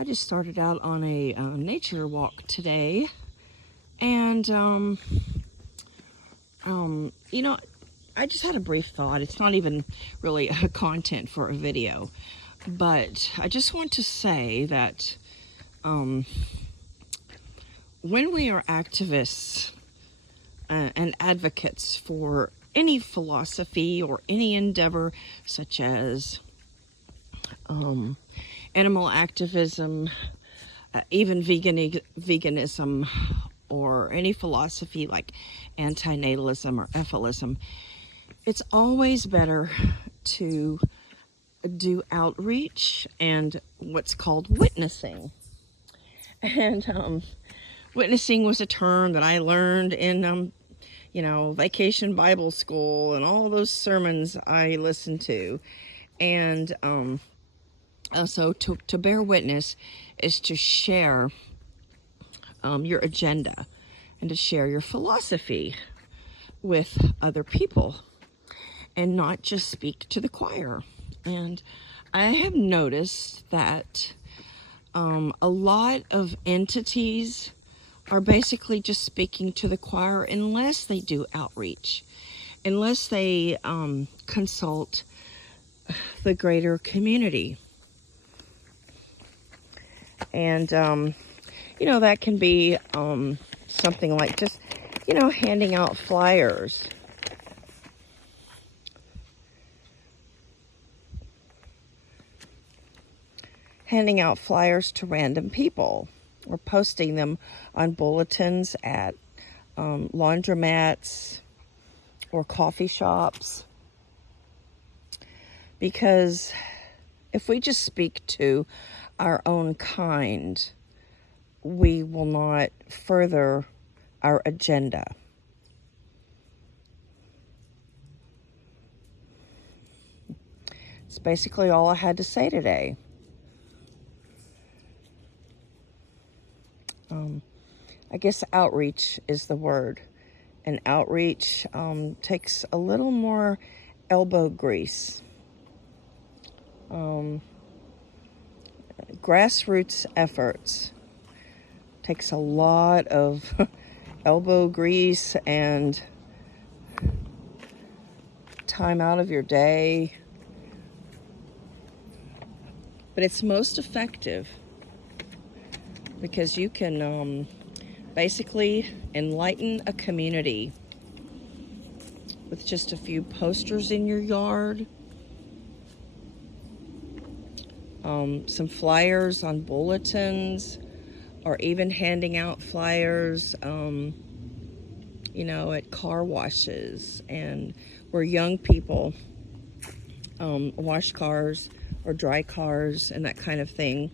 I just started out on a nature walk today, and you know, I just had a brief thought. It's not even really a content for a video, but I just want to say that when we are activists and advocates for any philosophy or any endeavor, such as animal activism, even veganism, or any philosophy like antinatalism or ethalism, it's always better to do outreach and what's called witnessing. And witnessing was a term that I learned in, vacation Bible school and all those sermons I listened to. And so to bear witness is to share your agenda and to share your philosophy with other people and not just speak to the choir. And I have noticed that a lot of entities are basically just speaking to the choir unless they do outreach, unless they consult the greater community. And, that can be something like just, handing out flyers. Handing out flyers to random people or posting them on bulletins at laundromats or coffee shops. Because if we just speak to our own kind, we will not further our agenda. It's basically all I had to say today. I guess outreach is the word. And outreach takes a little more elbow grease. Grassroots efforts takes a lot of elbow grease and time out of your day. But it's most effective because you can basically enlighten a community with just a few posters in your yard, some flyers on bulletins, or even handing out flyers, at car washes and where young people wash cars or dry cars and that kind of thing.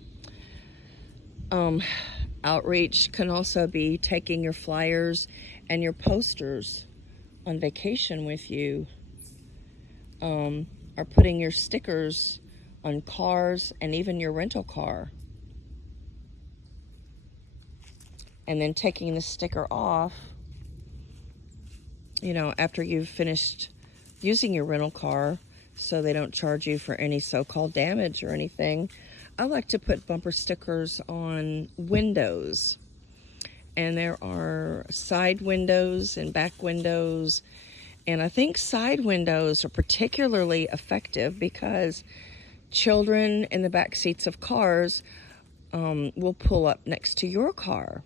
Outreach can also be taking your flyers and your posters on vacation with you, or putting your stickers on cars and even your rental car, and then taking the sticker off, after you've finished using your rental car, so they don't charge you for any so-called damage or anything. I like to put bumper stickers on windows, and there are side windows and back windows, and I think side windows are particularly effective because children in the back seats of cars will pull up next to your car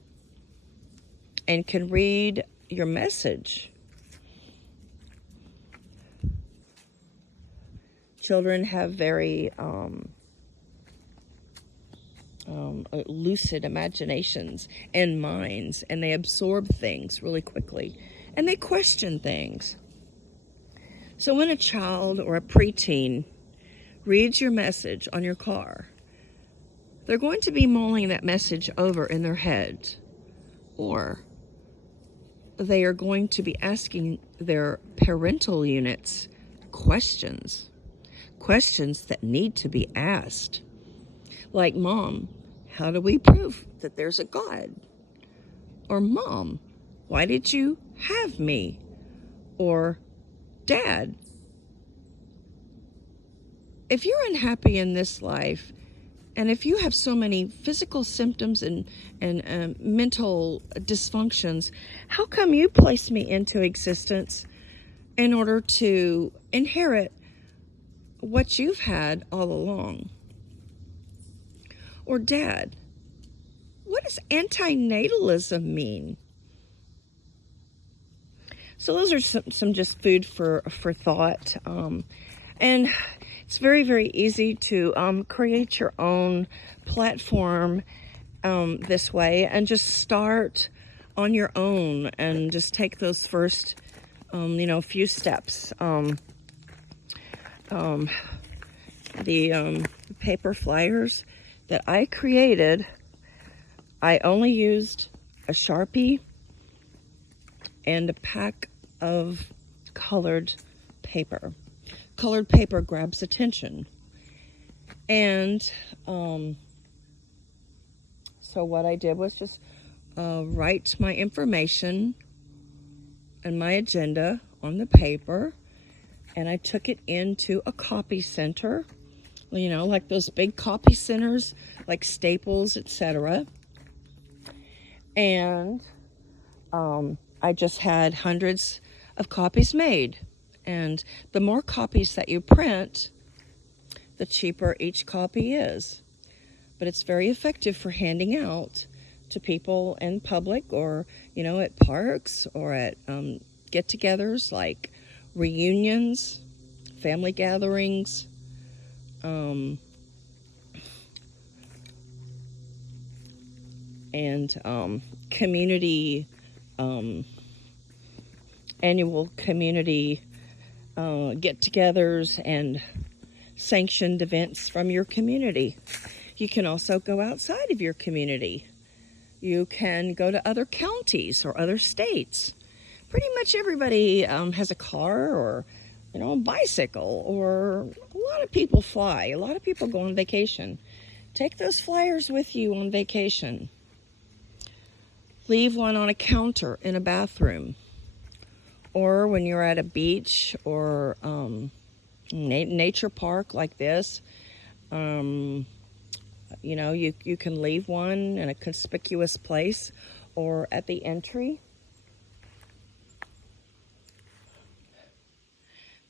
and can read your message. Children have very lucid imaginations and minds, and they absorb things really quickly, and they question things. So when a child or a preteen reads your message on your car, they're going to be mulling that message over in their head, or they are going to be asking their parental units questions that need to be asked. Like, Mom, how do we prove that there's a God? Or, Mom, why did you have me? Or, Dad, if you're unhappy in this life, And if you have so many physical symptoms and mental dysfunctions, how come you placed me into existence in order to inherit what you've had all along? Or Dad, what does antinatalism mean? So those are some just food for thought. And it's very, very easy to create your own platform this way and just start on your own and just take those first, few steps. The paper flyers that I created, I only used a Sharpie and a pack of colored paper. Colored paper grabs attention. And so what I did was just write my information and my agenda on the paper, and I took it into a copy center, like those big copy centers like Staples, etc. And I just had hundreds of copies made. And the more copies that you print, the cheaper each copy is. But it's very effective for handing out to people in public, or, at parks, or at get-togethers like reunions, family gatherings, and community, annual community get-togethers and sanctioned events from your community. You can also go outside of your community. You can go to other counties or other states. Pretty much everybody has a car, or a bicycle, or a lot of people fly. A lot of people go on vacation. Take those flyers with you on vacation. Leave one on a counter in a bathroom, or when you're at a beach or nature park like this. You can leave one in a conspicuous place or at the entry.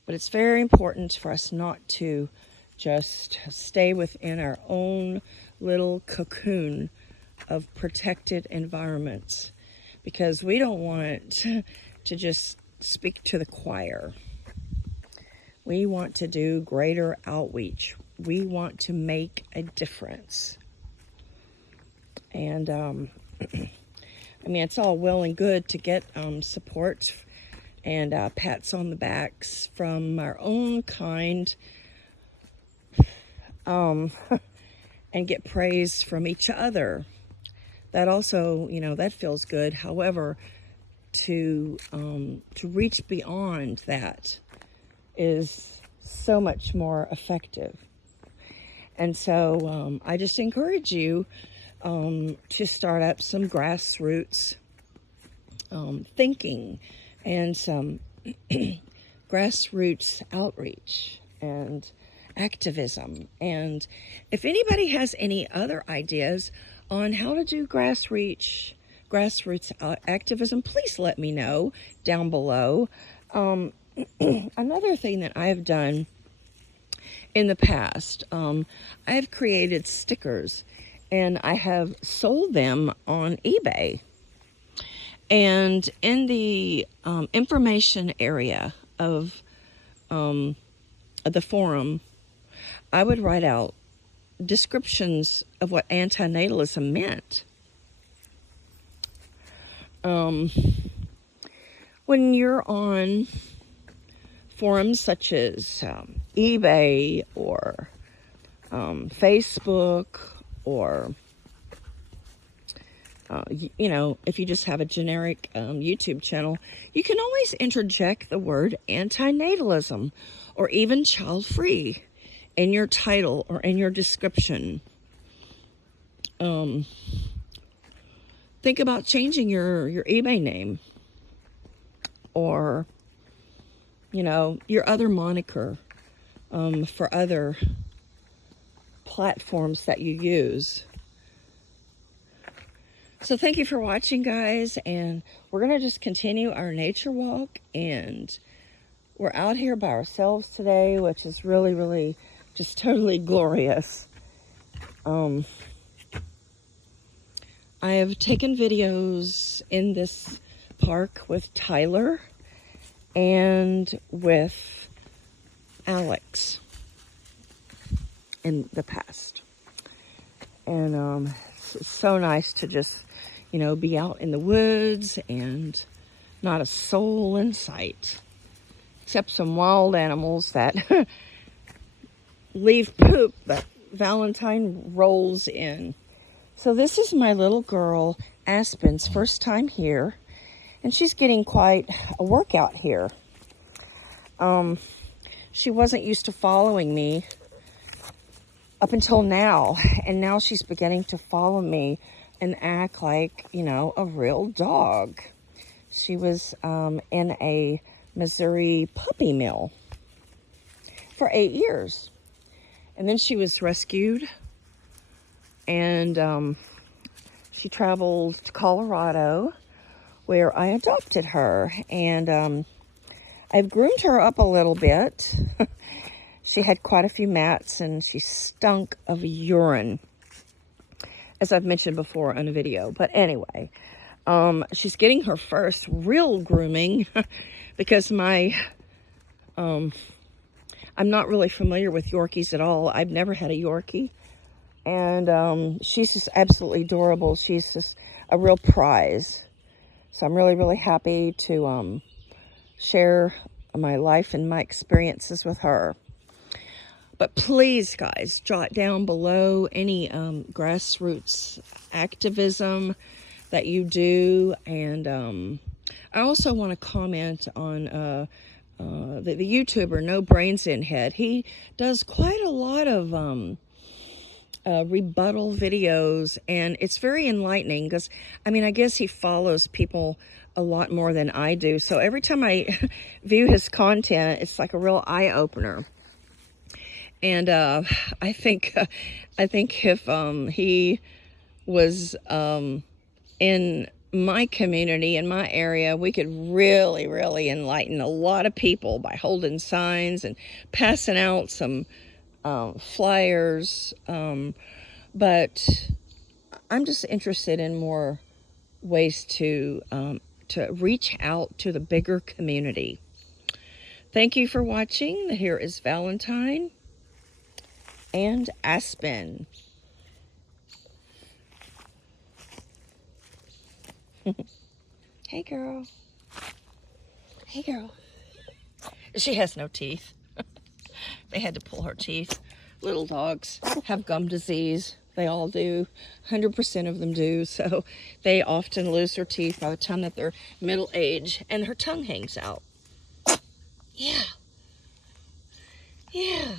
But it's very important for us not to just stay within our own little cocoon of protected environments, because we don't want to just speak to the choir. We want to do greater outreach. We want to make a difference. And it's all well and good to get support and pats on the backs from our own kind, and get praise from each other. That also, that feels good. However, to reach beyond that is so much more effective. And so I just encourage you to start up some grassroots thinking and some grassroots outreach and activism. And if anybody has any other ideas on how to do grassroots activism, please let me know down below. Another thing that I've done in the past, I've created stickers, and I have sold them on eBay. And in the information area of the forum, I would write out descriptions of what antinatalism meant. When you're on forums such as eBay or Facebook, or if you just have a generic YouTube channel, you can always interject the word antinatalism or even child-free in your title or in your description. Think about changing your eBay name, or your other moniker for other platforms that you use. So thank you for watching, guys, and we're going to just continue our nature walk, and we're out here by ourselves today, which is really, really just totally glorious. I have taken videos in this park with Tyler and with Alex in the past, and it's so nice to just, you know, be out in the woods and not a soul in sight, except some wild animals that leave poop that Valentine rolls in. So this is my little girl, Aspen's first time here, and she's getting quite a workout here. She wasn't used to following me up until now, and now she's beginning to follow me and act like, you know, a real dog. She was in a Missouri puppy mill for 8 years. And then she was rescued, and she traveled to Colorado, where I adopted her. And I've groomed her up a little bit. She had quite a few mats, and she stunk of urine, as I've mentioned before on a video. But anyway, she's getting her first real grooming because I'm not really familiar with Yorkies at all. I've never had a Yorkie. And she's just absolutely adorable. She's just a real prize. So I'm really, really happy to share my life and my experiences with her. But please, guys, jot down below any grassroots activism that you do. And I also want to comment on the YouTuber No Brains in Head. He does quite a lot of rebuttal videos, and it's very enlightening because, I mean, I guess he follows people a lot more than I do. So every time I view his content, it's like a real eye-opener. And I think if he was in my community, in my area, we could really, really enlighten a lot of people by holding signs and passing out some flyers. But I'm just interested in more ways to reach out to the bigger community. Thank you for watching. Here is Valentine and Aspen. Hey, girl. Hey, girl. She has no teeth. They had to pull her teeth. Little dogs have gum disease. They all do. 100% of them do. So they often lose their teeth by the time that they're middle age, and her tongue hangs out. Yeah. Yeah.